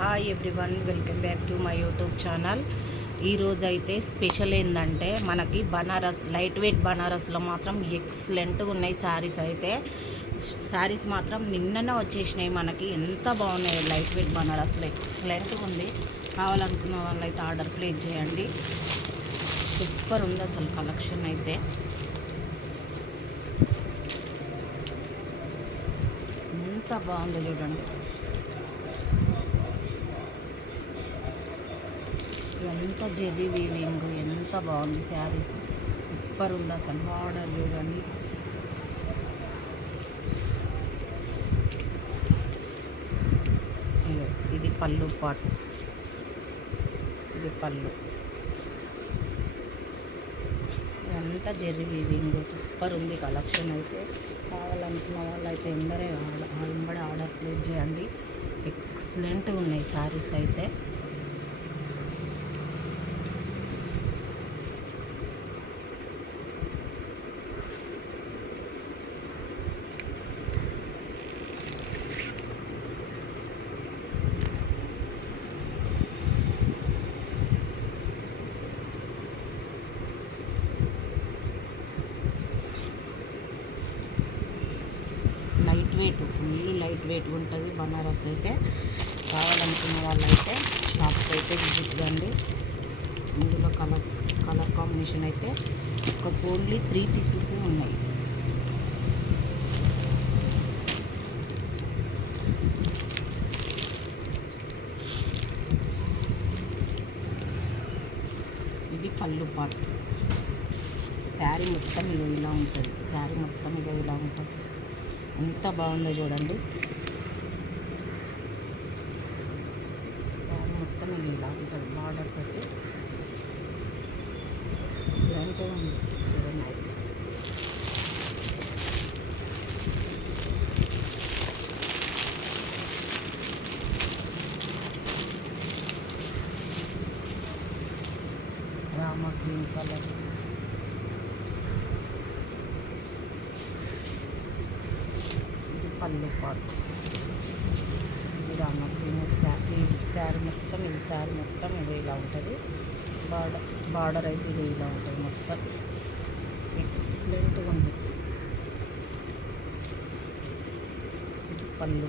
Hi everyone, welcome back to my YouTube channel. ఈరోజు అయితే special ఏంటంటే మనకి బనారస్ లైట్ వెయిట్ బనారస్లో మాత్రం ఎక్సలెంట్గా ఉన్నాయి శారీస్. అయితే శారీస్ మాత్రం నిన్ననే వచ్చేసినాయి. మనకి ఎంత బాగున్నాయి లైట్ వెయిట్ బనారస్లో, ఎక్సలెంట్గా ఉంది. కావాలనుకున్న వాళ్ళు అయితే ఆర్డర్ ప్లేస్ చేయండి. సూపర్ ఉంది అసలు కలెక్షన్ అయితే. ఎంత బాగుందో చూడండి. ఎంత జెర్రీ వీవింగ్, ఎంత బాగుంది శారీస్. సూపర్ ఉంది అసలు. బార్డర్ చూడండి. ఇది పళ్ళు పాటు, ఇది పళ్ళు. ఇదంతా జెర్రీ వీవింగ్. సూపర్ ఉంది కలెక్షన్ అయితే. కావాలనుకున్న వాళ్ళు అయితే ఎంబడే ఆర్డర్ ప్లేస్ చేయండి. ఎక్సలెంట్గా ఉన్నాయి శారీస్ అయితే. Light weight, full light weight ఉంటుంది బనారస్ అయితే. కావాలనుకున్న వాళ్ళైతే షాప్కి అయితే విజిట్ కండి. ఇందులో కలర్ కాంబినేషన్ అయితే ఓన్లీ 3 పీసెస్ ఉన్నాయి. ఇది పళ్ళు పాటు. శారీ మొత్తం ఇలా ఉంటుంది. శారీ మొత్తం ఇలా ఉంటుంది. ఎంత బాగుందో చూడండి. శారీ మొత్తం ఇలా ఉంటుంది. బార్డర్ తోటి ఎక్సలెంట్గా ఉంది చూడండి అయితే. రామ గ్రీన్ కలర్, పళ్ళు పాటు. ఇది రామ గ్రీన్. శారీ మొత్తం ఇది, శారీ మొత్తం ఇది ఇలా ఉంటుంది. బార్డర్ అయితే ఇది ఇలా ఉంటుంది మొత్తం. ఎక్సలెంట్గా ఉంది. ఇది పళ్ళు.